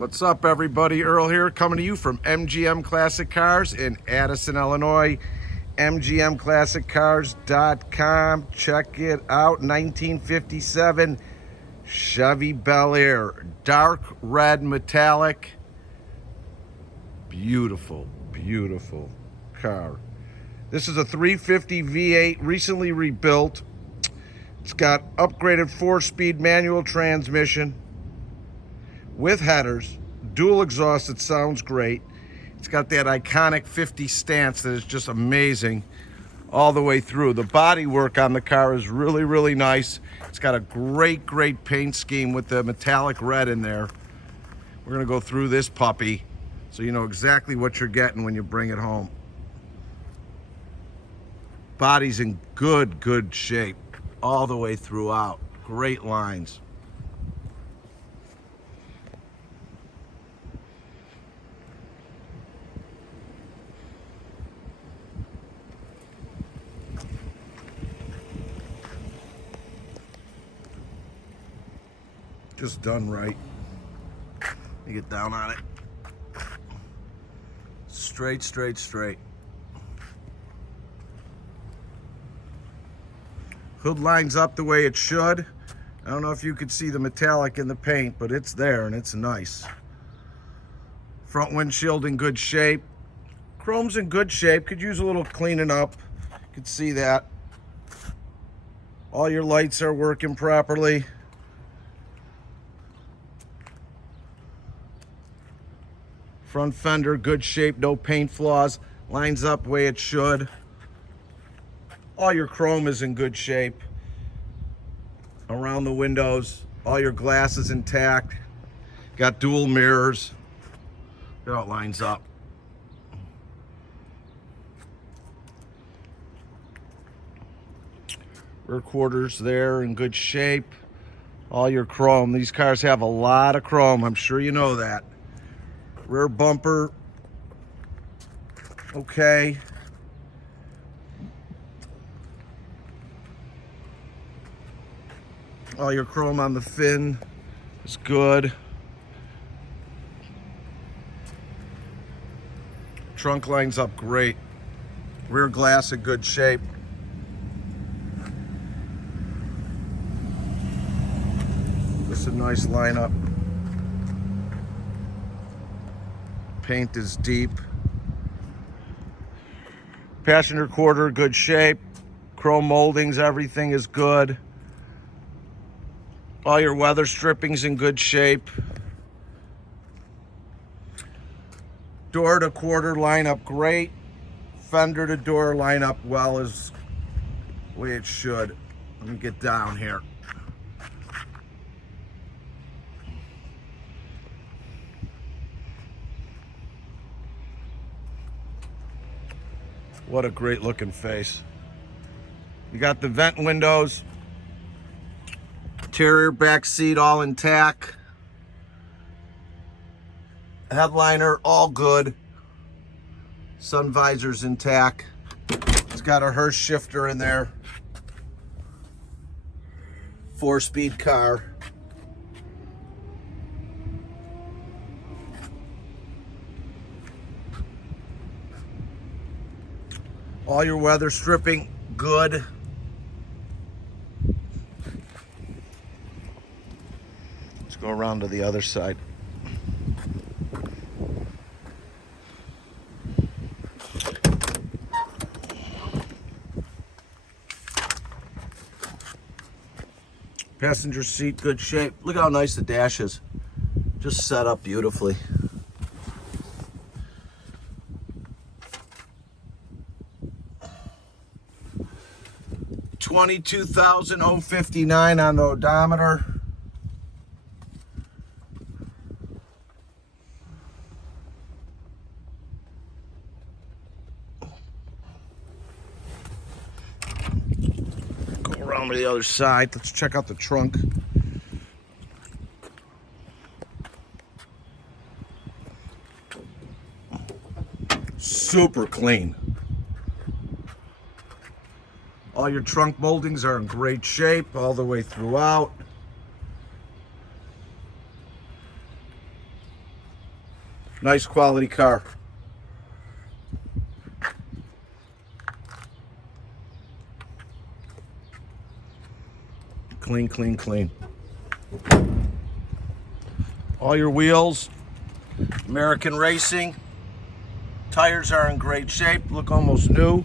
What's up, everybody? Earl here, coming to you from MGM Classic Cars in Addison, Illinois. MGMClassicCars.com. Check it out. 1957 Chevy Bel Air, dark red metallic. Beautiful, beautiful car. This is a 350 V8, recently rebuilt. It's got upgraded 4-speed manual transmission with headers, dual exhaust. It sounds great. It's got that iconic 50 stance that is just amazing all the way through. The body work on the car is really, really nice. It's got a great paint scheme with the metallic red in there. We're gonna go through this puppy so you know exactly what you're getting when you bring it home. Body's in good shape all the way throughout. Great lines. Just done right. You get down on it. Straight. Hood lines up the way it should. I don't know if you could see the metallic in the paint, but it's there and it's nice. Front windshield in good shape. Chrome's in good shape. Could use a little cleaning up. You could see that. All your lights are working properly. Front fender, good shape, no paint flaws. Lines up the way it should. All your chrome is in good shape. Around the windows, all your glass is intact. Got dual mirrors. Look how it lines up. Rear quarters there in good shape. All your chrome. These cars have a lot of chrome. I'm sure you know that. Rear bumper, okay. All your chrome on the fin is good. Trunk lines up great. Rear glass in good shape. This is a nice lineup. Paint is deep. Passenger quarter, good shape. Chrome moldings, everything is good. All your weather stripping's in good shape. Door to quarter line up great. Fender to door line up well as the way it should. Let me get down here. What a great looking face. You got the vent windows, interior back seat all intact. Headliner all good. Sun visor's intact. It's got a Hurst shifter in there. 4-speed car. All your weather stripping, good. Let's go around to the other side. Passenger seat, good shape. Look how nice the dash is. Just set up beautifully. $22,059 on the odometer. Go around to the other side. Let's check out the trunk. Super clean. All your trunk moldings are in great shape all the way throughout. Nice quality car. Clean, clean, clean. All your wheels, American Racing. Tires are in great shape, look almost new.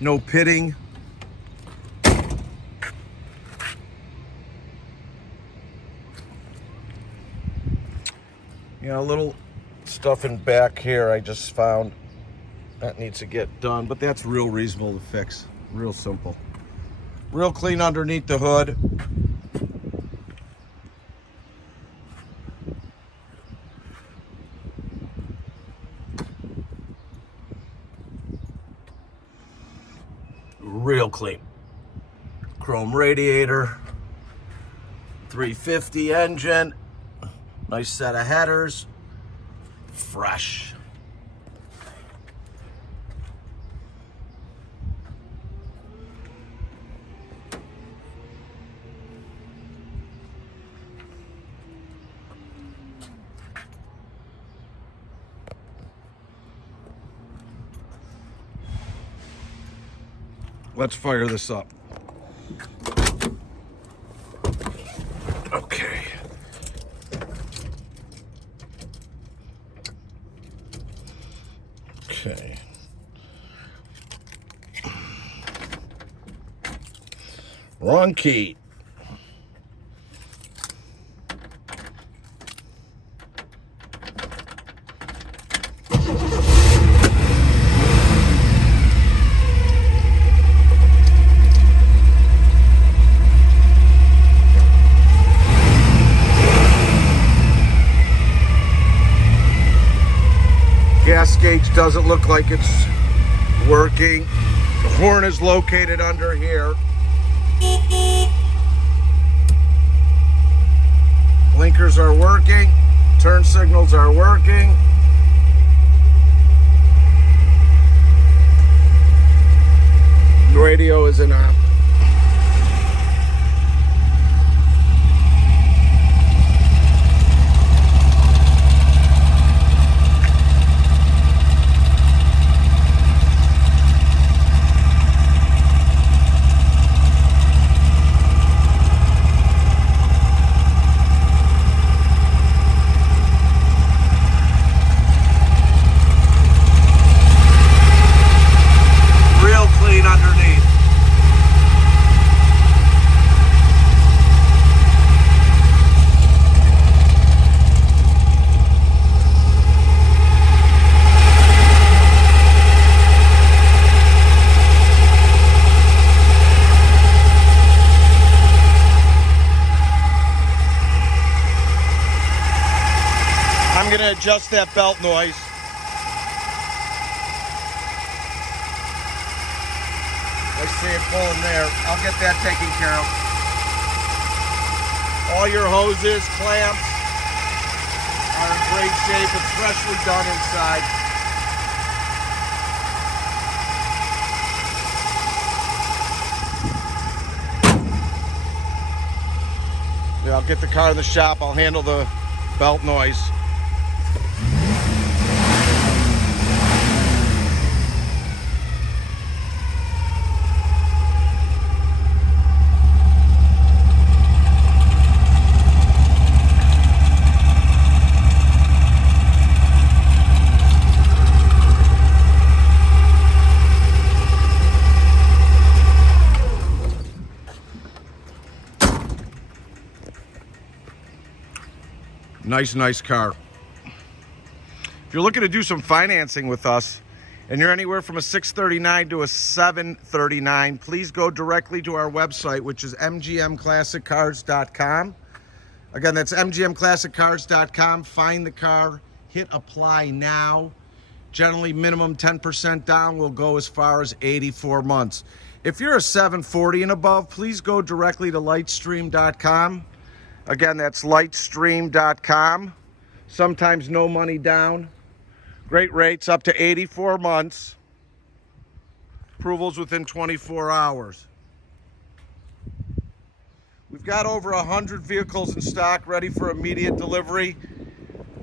No pitting. Yeah, a little stuff in back here I just found that needs to get done, but that's real reasonable to fix. Real simple. Real clean underneath the hood. Real clean. Chrome radiator. 350 engine. Nice set of headers. Fresh. Let's fire this up. Okay. Okay. Wrong key. Gas gauge doesn't look like it's working. The horn is located under here. Blinkers are working. Turn signals are working. The radio is in on. Underneath. I'm going to adjust that belt noise. I see it pulling there. I'll get that taken care of. All your hoses, clamps are in great shape. It's freshly done inside. Yeah, I'll get the car in the shop. I'll handle the belt noise. Nice car. If you're looking to do some financing with us and you're anywhere from a 639 to a 739, please go directly to our website, which is mgmclassiccars.com. Again, that's mgmclassiccars.com. Find the car, hit apply now. Generally, minimum 10% down will go as far as 84 months. If you're a 740 and above, please go directly to lightstream.com. Again, that's lightstream.com. sometimes no money down. Great rates up to 84 months. Approvals within 24 hours. We've got over 100 vehicles in stock ready for immediate delivery.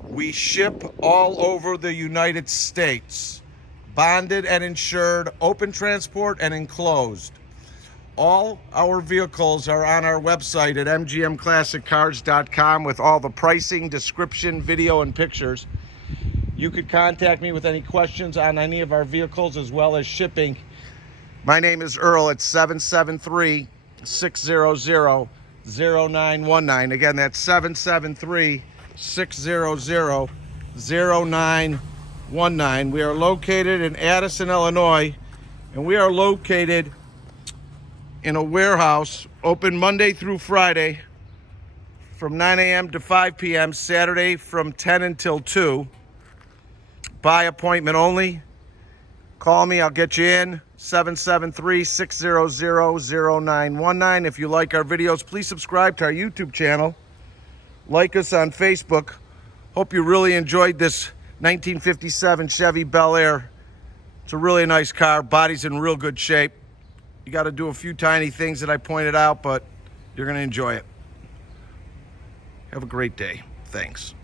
We ship all over the United States. Bonded and insured, open transport and enclosed. All our vehicles are on our website at mgmclassiccars.com with all the pricing, description, video, and pictures. You could contact me with any questions on any of our vehicles as well as shipping. My name is Earl at 773-600-0919. Again, that's 773-600-0919. We are located in Addison, Illinois, and we are located in a warehouse open Monday through Friday from 9 a.m. to 5 p.m., Saturday from 10 until 2. By appointment only. Call me, I'll get you in. 773-600-0919. If you like our videos, please subscribe to our YouTube channel. Like us on Facebook. Hope you really enjoyed this 1957 Chevy Bel Air. It's a really nice car. Body's in real good shape. You got to do a few tiny things that I pointed out, but you're going to enjoy it. Have a great day. Thanks.